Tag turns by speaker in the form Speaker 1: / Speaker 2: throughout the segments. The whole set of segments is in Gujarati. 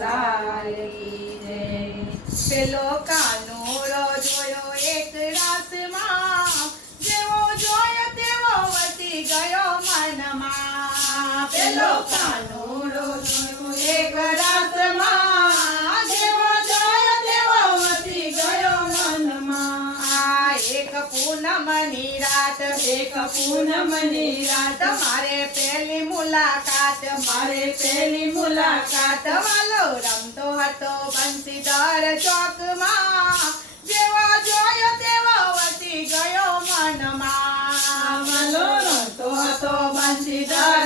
Speaker 1: લાલ કી જય પેલો કાનુડો જોયો એક રાતમાં. જેવો જોયો તેવો વસી ગયો મનમાં. પેલો કાનુડો પૂનમની રાત,
Speaker 2: એક પૂનમની રાત,
Speaker 1: મારે પહેલી મુલાકાત,
Speaker 2: મારે પહેલી મુલાકાત.
Speaker 1: વાલો રમતો હતો બંસીધર ચોકમાં, જેવો જોયો તેવો વસી ગયો મનમાં.
Speaker 2: વાલો રમતો હતો બંસીધર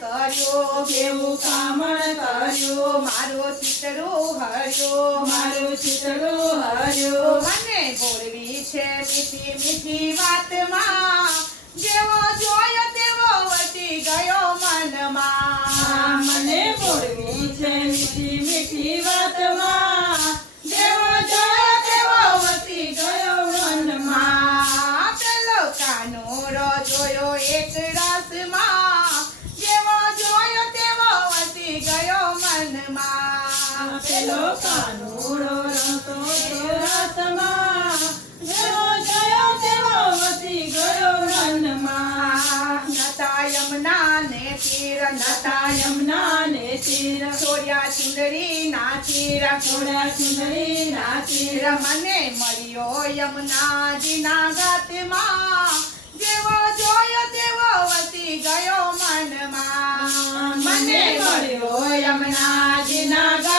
Speaker 1: કર્યો
Speaker 2: કેવું કામણ કર્યો
Speaker 1: મારો ચિતરો હર્યો.
Speaker 2: મારો ચિતરો હર્યો.
Speaker 1: મને બોલવી છે મીઠી મીઠી વાતમાં. ને
Speaker 2: ને
Speaker 1: ના
Speaker 2: ના
Speaker 1: મને મળ્યો યમુનાજીના ઘાટમાં જેવો જોયો તેવો વસી ગયો મનમાં.
Speaker 2: મને મળ્યો યમુનાજીના ઘાટમાં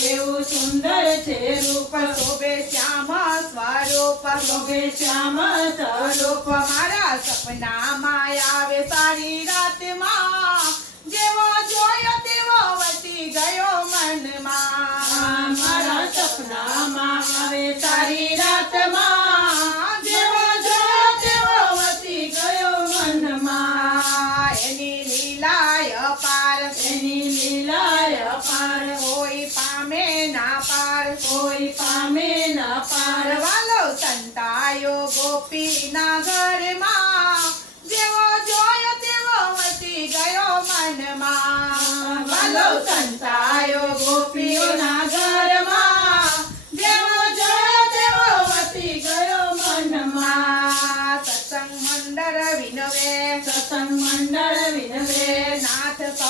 Speaker 1: કેવું સુંદર છે રૂપ. શોભે શ્યામ સ્વરૂપ
Speaker 2: શોભે શ્યામ સ્વરૂપ
Speaker 1: રૂપ મારા સપનામાં આવે સારી રાતમાં. જેવો જોયો તેવો વસી ગયો મનમાં.
Speaker 2: મારા સપનામાં આવે તારી રાતમાં. જેવો જોયો તેવો વસી ગયો મનમાં.
Speaker 1: એની લીલા અપાર.
Speaker 2: એની લીલા અપાર.
Speaker 1: કોઈ પામે ના પાર,
Speaker 2: કોઈ પામે ના પાર.
Speaker 1: વાલો સંતાયો ગોપીના ઘરમાં. જેવો જોયો તેવો વસી ગયો મનમાં.
Speaker 2: વાલો સંતાયો ગોપીઓના ઘરમાં.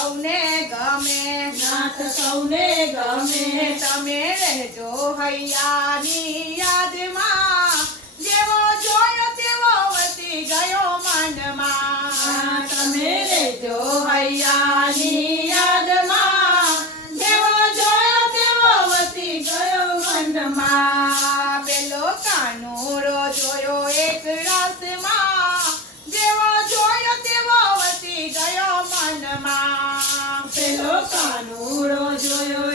Speaker 1: સૌને ગમે.
Speaker 2: નાથ સૌને ગમે.
Speaker 1: તમે રહેજો હૈયાની યાદમાં. જેવો જોયો તેવો વસી ગયો મનમાં.
Speaker 2: તમે રહેજો હૈયાની યાદમાં. જેવો જોયો તેવો વસી ગયો મનમાં.
Speaker 1: પેલો કાનૂરો જોયો એક રસમાં જેવો જોયો તેવો વસી ગયો મનમાં.
Speaker 2: કાનુડો જોયો